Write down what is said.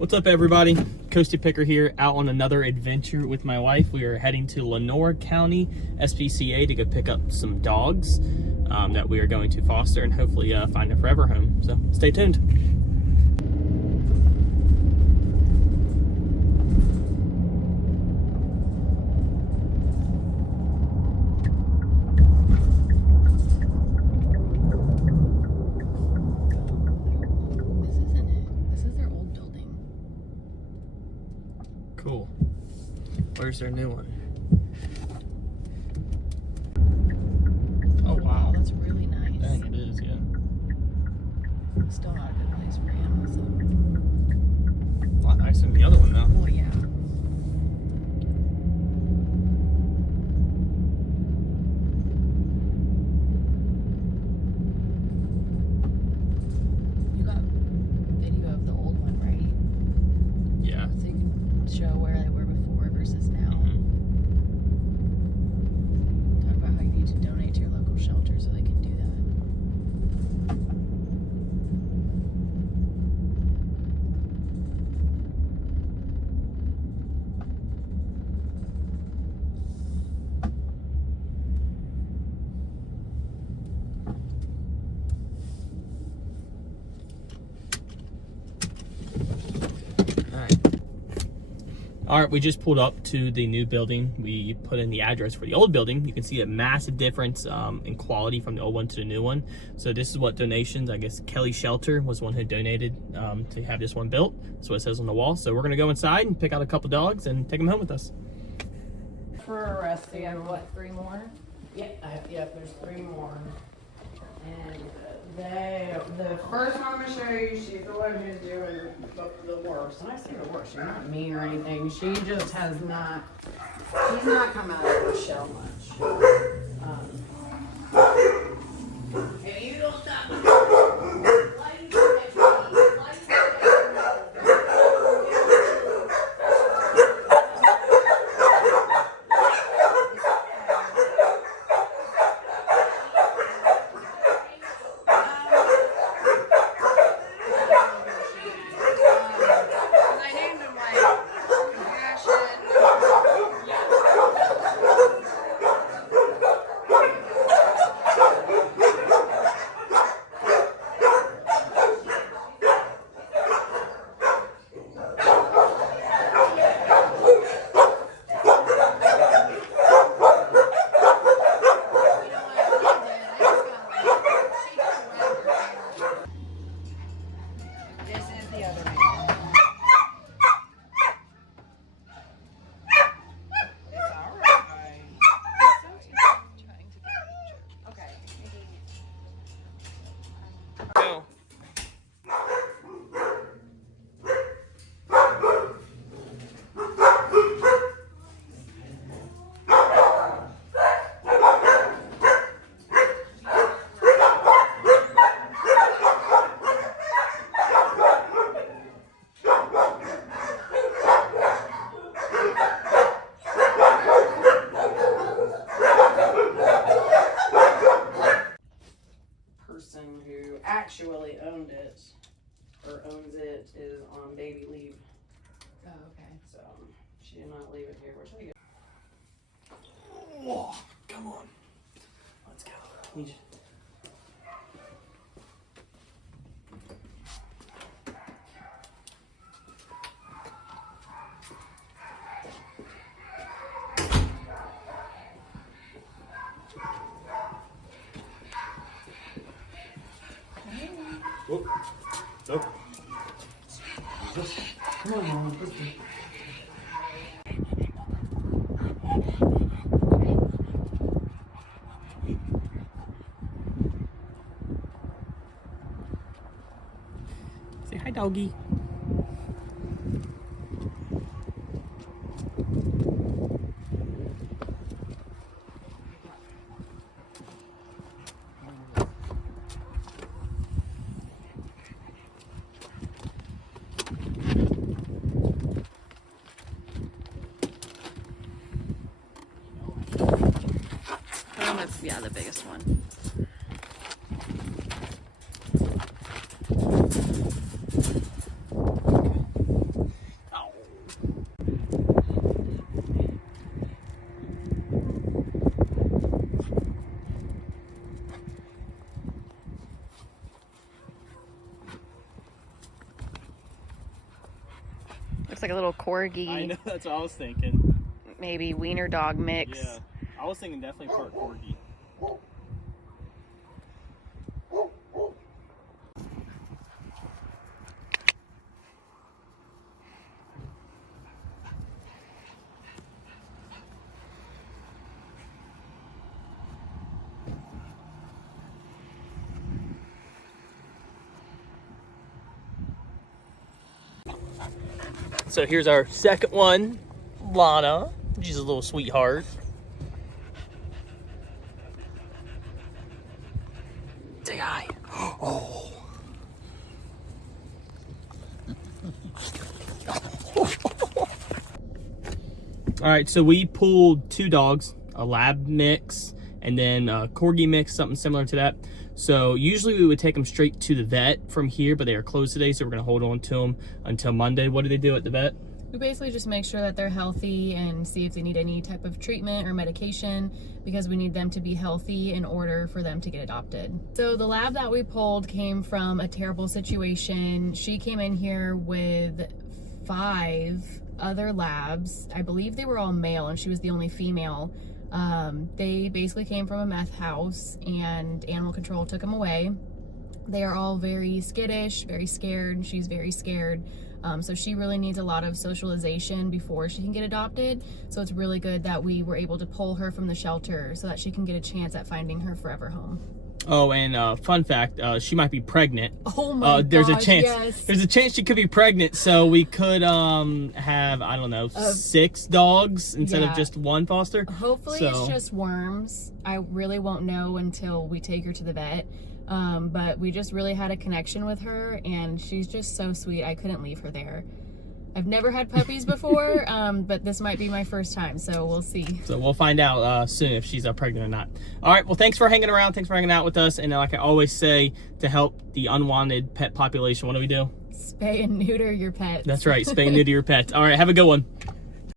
What's up, everybody? Coastie Picker here, out on another adventure with my wife. We are heading to Lenoir County SPCA to go pick up some dogs that we are going to foster and hopefully find a forever home. So stay tuned. Cool. Where's their new one? Oh wow, that's really nice. Dang, it is, yeah. Still not a good place for animals, though. A lot nicer than the other one, though. Oh yeah. You got video of the old one, right? Yeah. So you can show where they were before versus now. Talk about how you need to donate to your local shelter so they can do that. All right, we just pulled up to the new building. We put in the address for the old building. You can see a massive difference in quality from the old one to the new one. So this is what donations, I guess Kelly Shelter was one who donated to have this one built. That's what it says on the wall. So we're gonna go inside and pick out a couple dogs and take them home with us. For arresting, you have what, 3 more? Yep, there's 3 more. And the first one I'm going to show you, she's the one who's doing the worst. And I say the worst, she's not mean or anything. She just she's not come out of her shell much. And you don't stop. Go. Person who actually owned it or owns it is on baby leave, Oh, okay. so she did not leave it here, which I get. Whoa, come on. Let's go. Need- Whoop. Nope. Come on, Mom, let's do it. Say hi, doggy. Yeah, the biggest one. looks like a little corgi. I know, that's what I was thinking. Maybe wiener dog mix. Yeah, I was thinking definitely part corgi. So here's our second one, Lana. She's a little sweetheart. Say hi. Oh. All right, so we pulled 2 dogs, a lab mix and then a corgi mix, something similar to that. So usually we would take them straight to the vet from here, but they are closed today, so we're gonna hold on to them until Monday. What do they do at the vet? We basically just make sure that they're healthy and see if they need any type of treatment or medication, because we need them to be healthy in order for them to get adopted. So the lab that we pulled came from a terrible situation. She came in here with 5 other labs. I believe they were all male and she was the only female. They basically came from a meth house and animal control took them away. They are all very skittish, very scared. She's very scared. So she really needs a lot of socialization before she can get adopted. So it's really good that we were able to pull her from the shelter so that she can get a chance at finding her forever home. Oh, and fun fact, she might be pregnant. Oh my there's gosh, a chance. yes. There's a chance she could be pregnant, so we could have, I don't know, 6 dogs instead of just 1 foster. Hopefully it's just worms. I really won't know until we take her to the vet. But we just really had a connection with her and she's just so sweet. I couldn't leave her there. I've never had puppies before, but this might be my first time, so we'll see. So we'll find out soon if she's pregnant or not. All right, well, thanks for hanging around. Thanks for hanging out with us. And like I always say, to help the unwanted pet population, what do we do? Spay and neuter your pets. That's right, spay and neuter your pets. All right, have a good one.